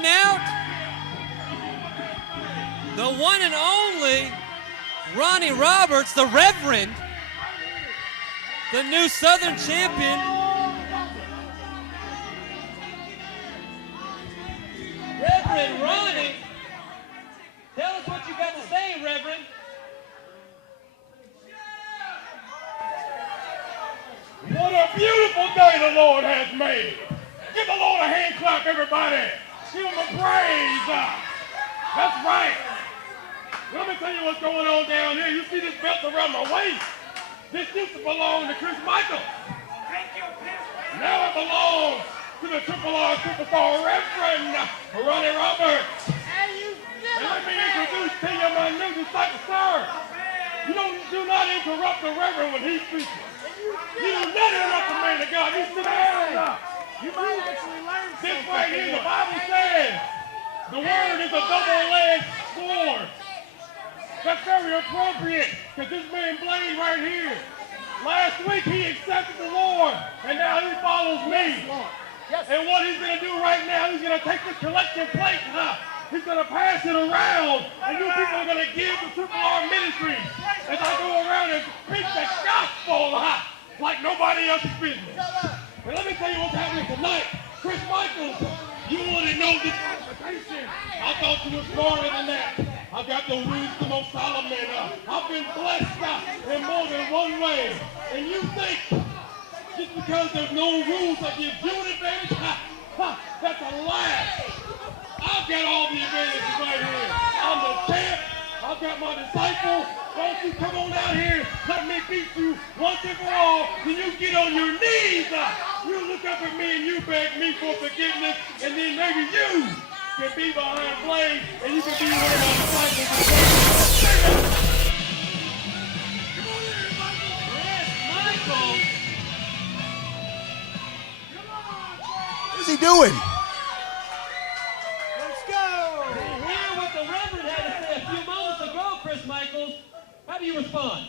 coming out, the one and only Ronnie Roberts, the Reverend, the new Southern champion. Reverend Ronnie, tell us what you got to say, Reverend. What a beautiful day the Lord has made. Give the Lord a hand clap, everybody. Give him a praise. That's right. Let me tell you what's going on down here. You see this belt around my waist? This used to belong to Chris Michaels. Now it belongs to the Triple R Superstar Reverend Ronnie Roberts. And let me introduce to you my new disciple, sir. You do not interrupt the Reverend when he's speaking. You do not interrupt the man of God. You sit down. You might actually learn something. This right here, the Bible says, the word is a double-edged sword. That's very appropriate, because this man Blaine right here, last week he accepted the Lord, and now he follows me. Yes. And what he's going to do right now, he's going to take this collection plate, he's going to pass it around, and you people are going to give to Triple R Ministries as I go around and preach the gospel like nobody else's business. And let me tell you what's happening tonight. Chris Michaels, you wouldn't know this invitation. I thought you were smarter than that. I got the wisdom of Solomon. I've been blessed in more than one way. And you think just because there's no rules that give you an advantage, that's a lie. I've got all the advantages right here. I'm the champ. I've got my disciple. Don't you come on out here, let me beat you once and for all. Then you get on your knees. You look up at me and you beg me for forgiveness, and then maybe you can be behind Blaine and you can be one of my disciples. What is he doing? Let's go! Hear what the Reverend had to say a few moments ago, Chris Michaels. How do you respond?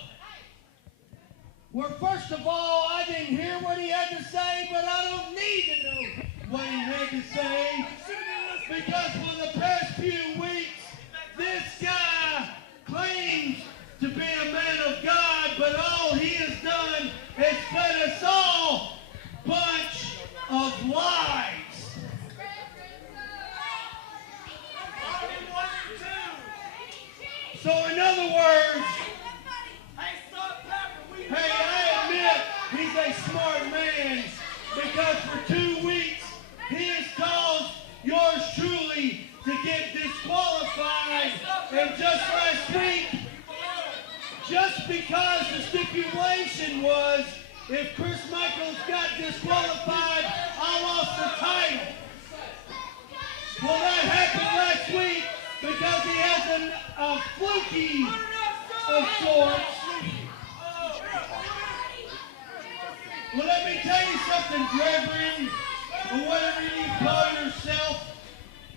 Well, first of all, I didn't hear what he had to say, but I don't need to know what he had to say. Because for the past few weeks, this guy claims to be a man of God, but all he has done is fed us all a bunch of lies. So in other words, hey, I admit he's a smart man, because for 2 weeks he has caused yours truly to get disqualified. And just last week, just because the stipulation was if Chris Michaels got disqualified, I lost the title. Well, that happened last week because he has a fluky of sorts. Well, let me tell you something, Reverend, or whatever you call yourself.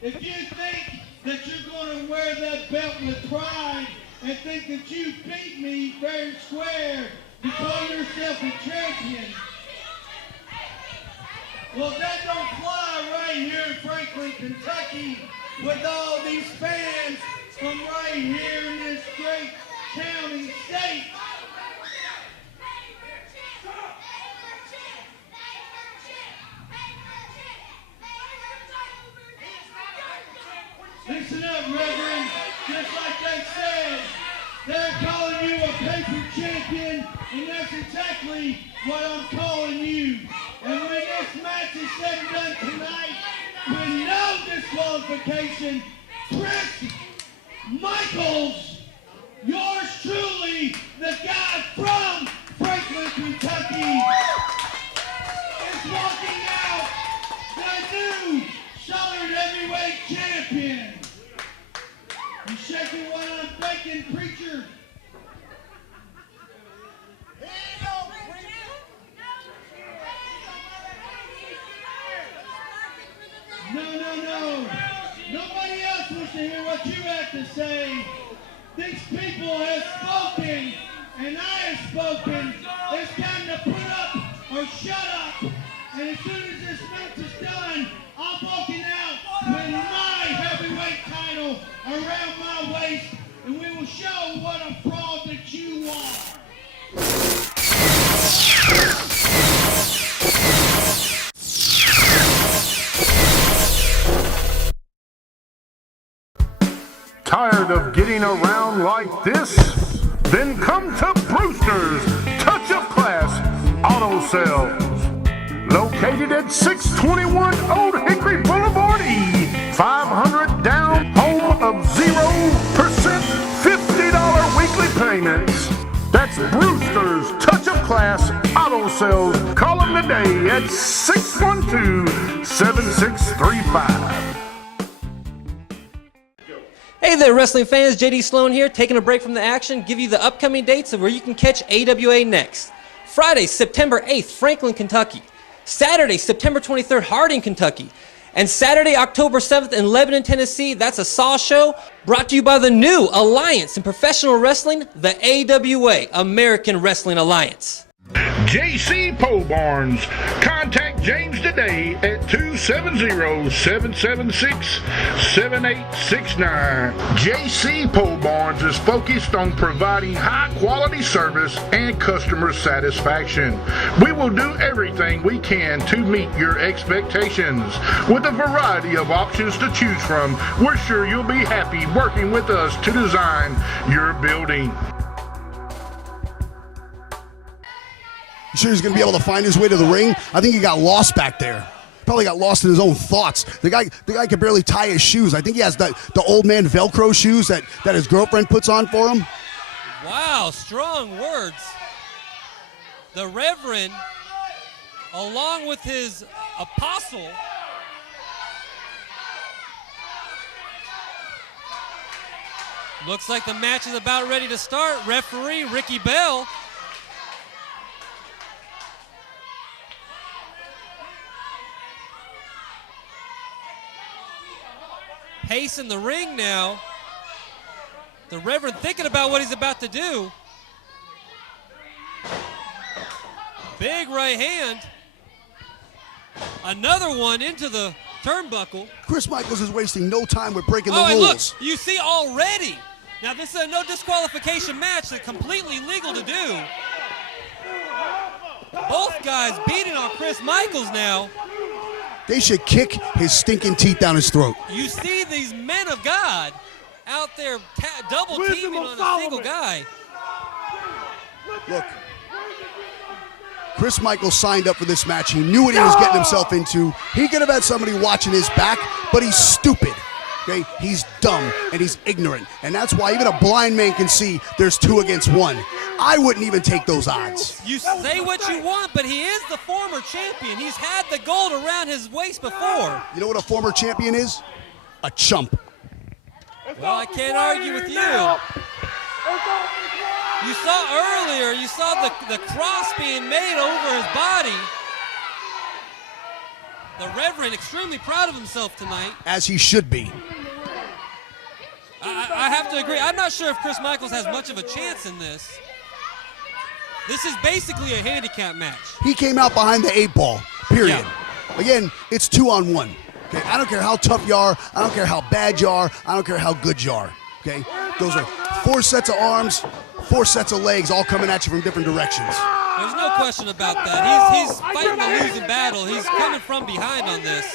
If you think that you're going to wear that belt with pride and think that you beat me fair and square to call yourself a champion, well, that don't fly right here in Franklin, Kentucky, with all these fans from right here in this great county state. Listen up, Reverend. Just like they said, they're calling you a paper champion, and that's exactly what I'm calling you. And when this match is said and done tonight, with no disqualification, Chris Michaels, yours truly, the guy from Franklin, Kentucky, is walking out the new Southern Heavyweight Champion. You shaking what I'm thinking, preacher? No. Nobody else wants to hear what you have to say. These people have spoken, and I have spoken. It's time to put up or shut up. And as soon as this match is done, I'm walking out with my Tired of getting around like this? Then come to Brewster's Touch of Class Auto Sales. Located at 621 Old Hickory Boulevard E. 500 down, home of 0% $50 weekly payments. That's Brewster's Touch of Class Auto Sales. Call them today at 612-7635. Hey there, wrestling fans. JD Sloan here, taking a break from the action, give you the upcoming dates of where you can catch AWA next. Friday, September 8th, Franklin, Kentucky. Saturday, September 23rd, Harding, Kentucky. And Saturday, October 7th in Lebanon, Tennessee, that's a Saw show brought to you by the new Alliance in Professional Wrestling, the AWA, American Wrestling Alliance. JC Pole Barns. Contact James today at 270-776-7869. JC Pole Barns is focused on providing high quality service and customer satisfaction. We will do everything we can to meet your expectations. With a variety of options to choose from, we're sure you'll be happy working with us to design your building. You sure he's going to be able to find his way to the ring? I think he got lost back there. Probably got lost in his own thoughts. The guy can barely tie his shoes. I think he has the old man Velcro shoes that his girlfriend puts on for him. Wow, strong words. The Reverend, along with his apostle, looks like the match is about ready to start. Referee Ricky Bell. Pace in the ring now. The Reverend thinking about what he's about to do. Big right hand. Another one into the turnbuckle. Chris Michaels is wasting no time with breaking the and rules. Look, you see already. Now this is a no disqualification match that's completely legal to do. Both guys beating on Chris Michaels now. They should kick his stinking teeth down his throat. You see these men of God out there double teaming on a single guy. Look, Chris Michaels signed up for this match. He knew what he was getting himself into. He could have had somebody watching his back, but he's stupid. Okay? He's dumb and he's ignorant. And that's why even a blind man can see there's 2 against 1. I wouldn't even take those odds. You say what you want, but he is the former champion. He's had the gold around his waist before. You know what a former champion is? A chump. Well, I can't argue with you. You saw earlier, you saw the cross being made over his body. The Reverend extremely proud of himself tonight. As he should be. I have to agree. I'm not sure if Chris Michaels has much of a chance in this. This is basically a handicap match. He came out behind the 8 ball, period. Yeah. Again, it's 2-on-1. Okay, I don't care how tough you are. I don't care how bad you are. I don't care how good you are. Okay, those are 4 sets of arms, 4 sets of legs, all coming at you from different directions. There's no question about that. He's fighting a losing battle. He's coming from behind on this.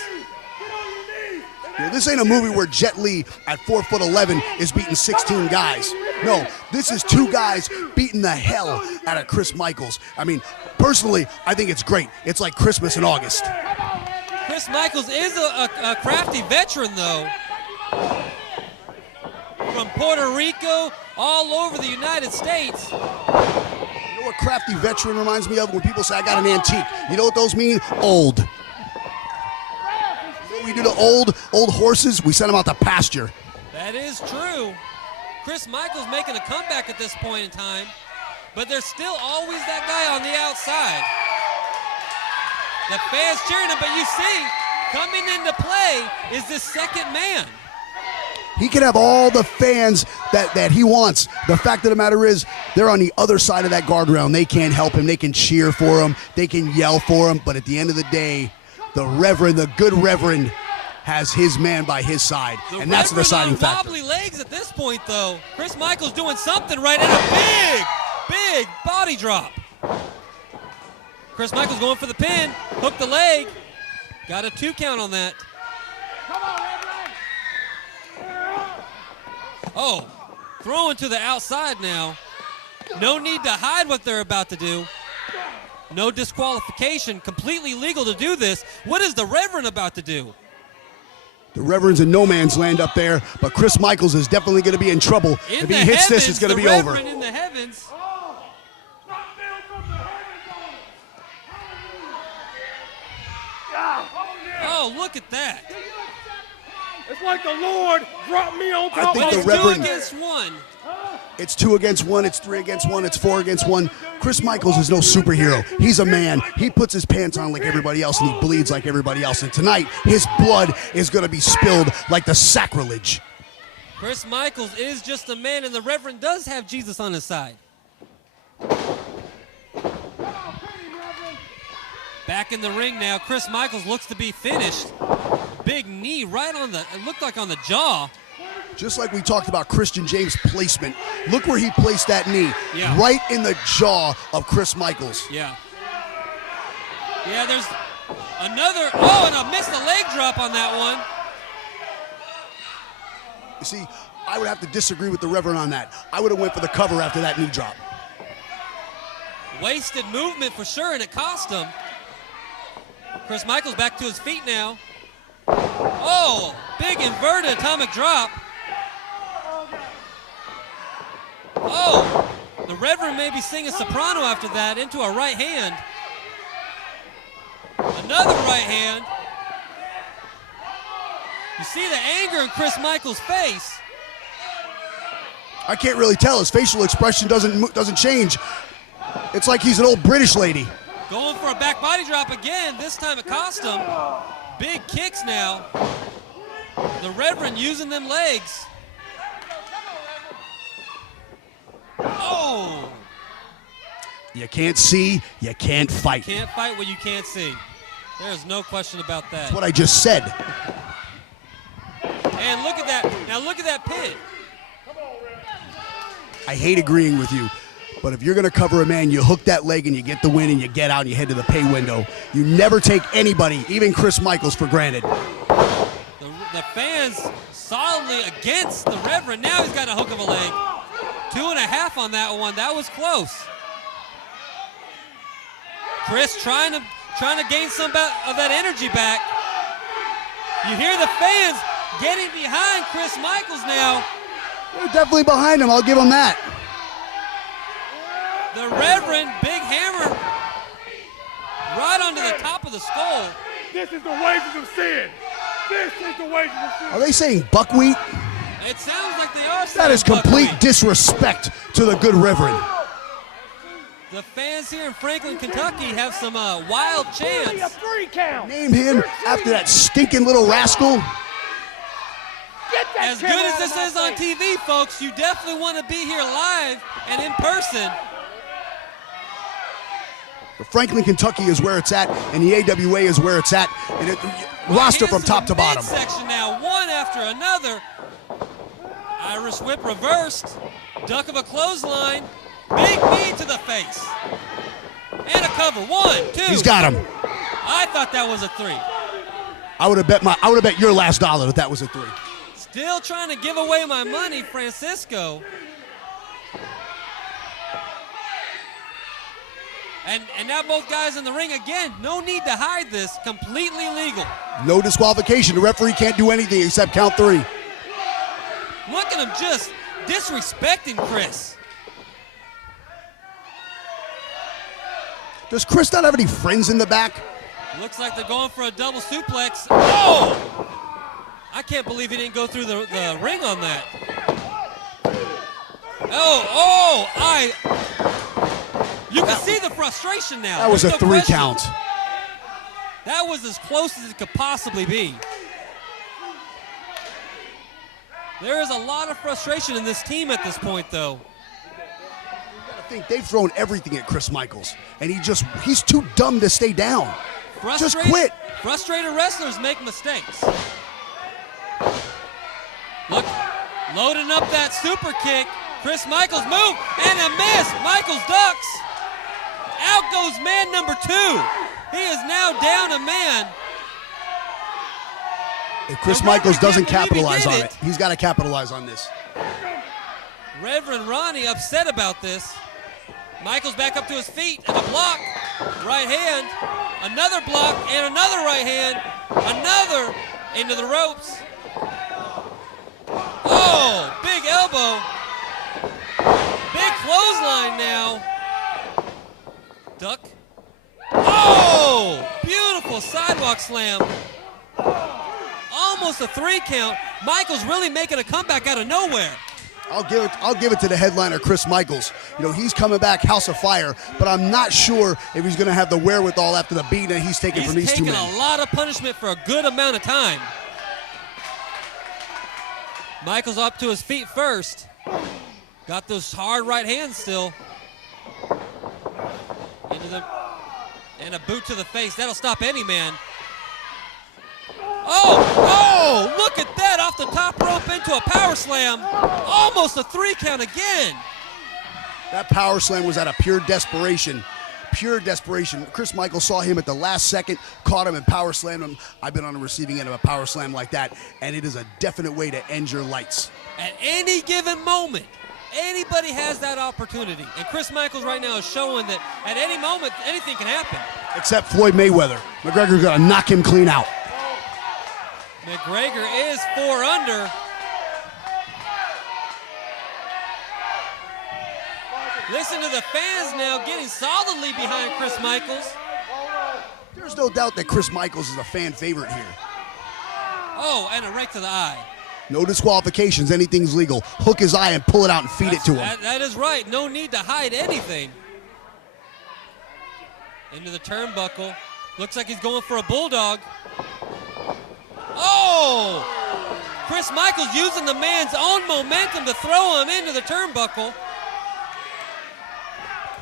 Yeah, this ain't a movie where Jet Li at 4'11" is beating 16 guys. No, this is 2 guys beating the hell out of Chris Michaels. I mean, personally, I think it's great. It's like Christmas in August. Chris Michaels is a crafty veteran, though. From Puerto Rico, all over the United States. You know what crafty veteran reminds me of? When people say, I got an antique. You know what those mean? Old. We do to old horses, we send them out to pasture. That is true. Chris Michaels making a comeback at this point in time, but there's still always that guy on the outside. The fans cheering him, but you see, coming into play is this second man. He can have all the fans that he wants. The fact of the matter is, they're on the other side of that guardrail, and they can't help him. They can cheer for him. They can yell for him. But at the end of the day, the Reverend, the good Reverend, has his man by his side. And that's the deciding factor. Wobbly legs at this point, though. Chris Michaels doing something right, and a big body drop. Chris Michaels going for the pin. Hook the leg. Got a 2 count on that. Oh, throwing to the outside now. No need to hide what they're about to do. No disqualification. Completely legal to do this. What is the Reverend about to do? The Reverend's in no man's land up there, but Chris Michaels is definitely going to be in trouble. In If the he hits heavens, this, it's going to the be over. Reverend in the heavens. Oh, look at that. It's like the Lord dropped me on I top think of the It's the 2 Reverend- against 1. It's 2 against 1, it's 3 against 1, it's 4 against 1. Chris Michaels is no superhero. He's a man. He puts his pants on like everybody else, and he bleeds like everybody else. And tonight, his blood is going to be spilled like the sacrilege. Chris Michaels is just a man, and the Reverend does have Jesus on his side. Back in the ring now, Chris Michaels looks to be finished. Big knee right on the, it looked like on the jaw. Just like we talked about Christian James' placement, look where he placed that knee. Yeah. Right in the jaw of Chris Michaels. Yeah. Yeah, there's another, oh, and I missed the leg drop on that one. You see, I would have to disagree with the Reverend on that. I would have went for the cover after that knee drop. Wasted movement for sure, and it cost him. Chris Michaels back to his feet now. Oh, big inverted atomic drop. Oh, the Reverend may be singing soprano after that into a right hand. Another right hand. You see the anger in Chris Michaels' face. I can't really tell. His facial expression doesn't change. It's like he's an old British lady. Going for a back body drop again. This time it cost him. Big kicks now. The Reverend using them legs. Oh! You can't see, you can't fight. Can't fight what you can't see. There's no question about that. That's what I just said. And look at that. Now look at that pin. I hate agreeing with you, but if you're going to cover a man, you hook that leg and you get the win and you get out and you head to the pay window. You never take anybody, even Chris Michaels, for granted. The fans solidly against the Reverend. Now he's got a hook of a leg. 2.5 on that one. That was close. Chris trying to gain some of that energy back. You hear the fans getting behind Chris Michaels now. They're definitely behind him. I'll give him that. The Reverend, big hammer, right onto the top of the skull. This is the wages of sin. This is the wages of sin. Are they saying buckwheat? It sounds like they are saying That is complete buckwheat. disrespect to the good Reverend. The fans here in Franklin, Kentucky have some wild chants. A 3 count. Name him after that stinking little rascal. Get that As good camera as out this of my is on face. TV, folks, you definitely want to be here live and in person. Franklin, Kentucky is where it's at, and the AWA is where it's at. And roster from top to bottom. Section now, one after another. Irish whip reversed. Duck of a clothesline. Big knee to the face. And a cover. 1, 2. He's got him. I thought that was a 3. I would have bet your last dollar that that was a 3. Still trying to give away my money, Francisco. And now both guys in the ring again. No need to hide this. Completely legal. No disqualification. The referee can't do anything except count 3. Look at him just disrespecting Chris. Does Chris not have any friends in the back? Looks like they're going for a double suplex. Oh! I can't believe he didn't go through the ring on that. You can see the frustration now. That was a There's no 3 question. count. That was as close as it could possibly be. There is a lot of frustration in this team at this point, though. I think they've thrown everything at Chris Michaels, and he's too dumb to stay down. Just quit. Frustrated wrestlers make mistakes. Look, loading up that super kick. Chris Michaels move, and a miss. Michaels ducks. Out goes man number 2. He is now down a man. If Chris The Michaels referee doesn't can't believe he capitalize did on it. it, he's got to capitalize on this. Reverend Ronnie upset about this. Michaels back up to his feet and a block. Right hand, another block and another right hand. Another into the ropes. Oh, big elbow. Big clothesline now. Duck. Oh, beautiful sidewalk slam. Almost a 3 count. Michaels really making a comeback out of nowhere. I'll give it to the headliner, Chris Michaels. You know, he's coming back House of Fire, but I'm not sure if he's going to have the wherewithal after the beating that he's taking from these two men. He's taking a lot of punishment for a good amount of time. Michaels up to his feet first. Got those hard right hands still. And a boot to the face. That'll stop any man. Oh, look at that, off the top rope into a power slam. Almost a 3 count again. That power slam was out of pure desperation. Pure desperation. Chris Michaels saw him at the last second, caught him and power slammed him. I've been on the receiving end of a power slam like that, and it is a definite way to end your lights. At any given moment, anybody has that opportunity. And Chris Michaels right now is showing that at any moment, anything can happen. Except Floyd Mayweather. McGregor's going to knock him clean out. McGregor is 4 under. Listen to the fans now getting solidly behind Chris Michaels. There's no doubt that Chris Michaels is a fan favorite here. Oh, and a right to the eye. No disqualifications, anything's legal. Hook his eye and pull it out and feed it to him. That is right. No need to hide anything. Into the turnbuckle. Looks like he's going for a bulldog. Oh! Chris Michaels using the man's own momentum to throw him into the turnbuckle.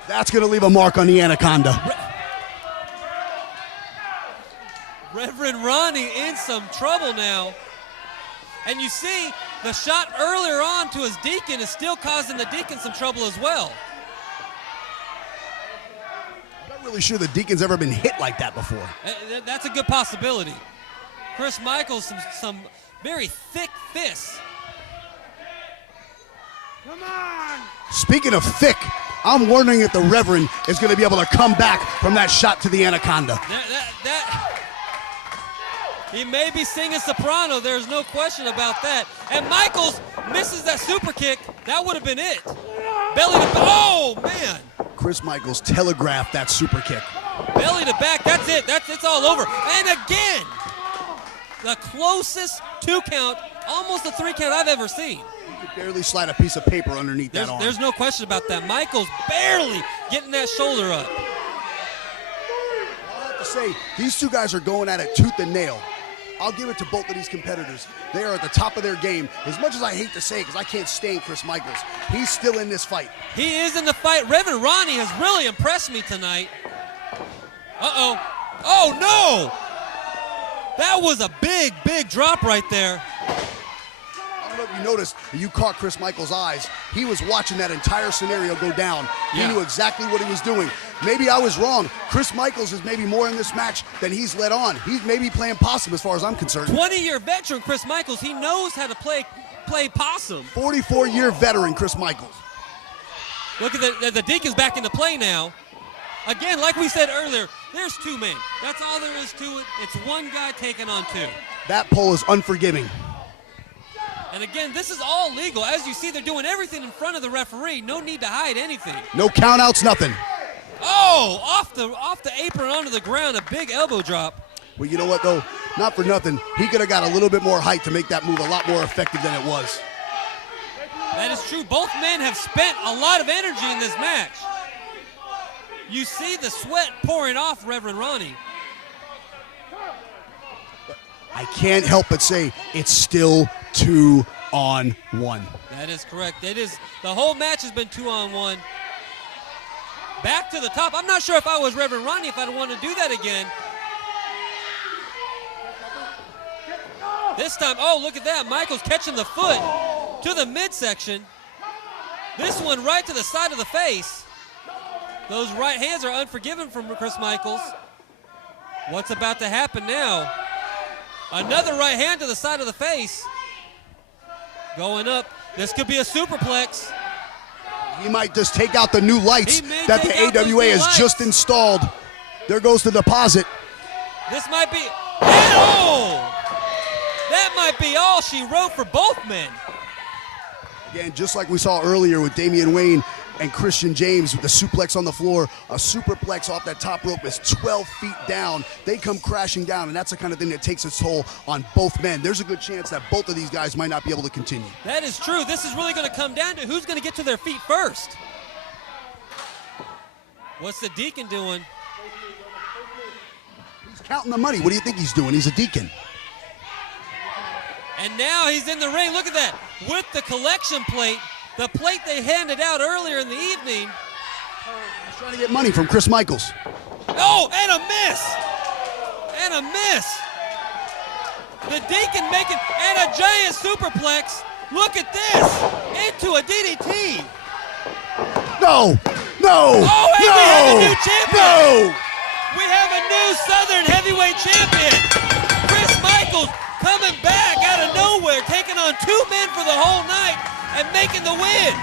That's going to leave a mark on the Anaconda. Reverend Ronnie in some trouble now. And you see, the shot earlier on to his Deacon is still causing the Deacon some trouble as well. I'm not really sure the Deacon's ever been hit like that before. That's a good possibility. Chris Michaels, some very thick fists. Come on! Speaking of thick, I'm wondering if the Reverend is going to be able to come back from that shot to the Anaconda. He may be singing soprano, there's no question about that. And Michaels misses that super kick. That would have been it. Belly to back. Oh, man. Chris Michaels telegraphed that super kick. Belly to back, that's it. It's all over. And again, the closest 2 count, almost a 3 count I've ever seen. You could barely slide a piece of paper underneath that arm. There's no question about that. Michaels barely getting that shoulder up. I'll have to say, these two guys are going at it tooth and nail. I'll give it to both of these competitors. They are at the top of their game. As much as I hate to say it, because I can't stand Chris Michaels, he's still in this fight. He is in the fight. Reverend Ronnie has really impressed me tonight. Uh-oh. Oh, no! That was a big, big drop right there. I don't know if you noticed, you caught Chris Michaels' eyes. He was watching that entire scenario go down. He knew exactly what he was doing. Maybe I was wrong. Chris Michaels is maybe more in this match than he's let on. He's maybe playing possum as far as I'm concerned. 20-year veteran Chris Michaels. He knows how to play possum. 44-year veteran Chris Michaels. Look at the Deacon's back into play now. Again, like we said earlier, there's 2 men. That's all there is to it. It's one guy taking on 2. That pole is unforgiving. And again, this is all legal. As you see, they're doing everything in front of the referee. No need to hide anything. No countouts, nothing. Oh, off the apron onto the ground, a big elbow drop. Well, you know what, though? Not for nothing. He could have got a little bit more height to make that move a lot more effective than it was. That is true. Both men have spent a lot of energy in this match. You see the sweat pouring off Reverend Ronnie. I can't help but say it's still 2-on-1. That is correct. It is. The whole match has been 2-on-1. Back to the top. I'm not sure if I was Reverend Ronnie if I'd want to do that again. This time, oh, look at that. Michaels catching the foot to the midsection. This one right to the side of the face. Those right hands are unforgiving from Chris Michaels. What's about to happen now? Another right hand to the side of the face. Going up. This could be a superplex. He might just take out the new lights He may that take out the those AWA new has lights. just installed. There goes the deposit. This might be, oh! That might be all she wrote for both men. Again, just like we saw earlier with Damian Wayne and Christian James with the suplex on the floor, a superplex off that top rope is 12 feet down. They come crashing down, and that's the kind of thing that takes its toll on both men. There's a good chance that both of these guys might not be able to continue. That is true. This is really going to come down to who's going to get to their feet first. What's the Deacon doing? He's counting the money. What do you think he's doing? He's a deacon. And now he's in the ring. Look at that. With the collection plate, the plate they handed out earlier in the evening. He's trying to get money from Chris Michaels. Oh, and a miss. And a miss. The Deacon making, and a giant superplex. Look at this. Into a DDT. No! No! Oh, and no! we have a new champion. No! We have a new Southern Heavyweight Champion. Chris Michaels coming back out of nowhere, taking on two men for the whole night and making the win.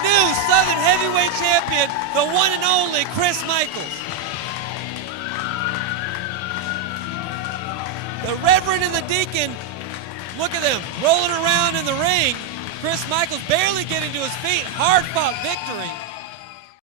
New Southern Heavyweight Champion, the one and only Chris Michaels. The Reverend and the Deacon, look at them, rolling around in the ring. Chris Michaels barely getting to his feet, hard-fought victory.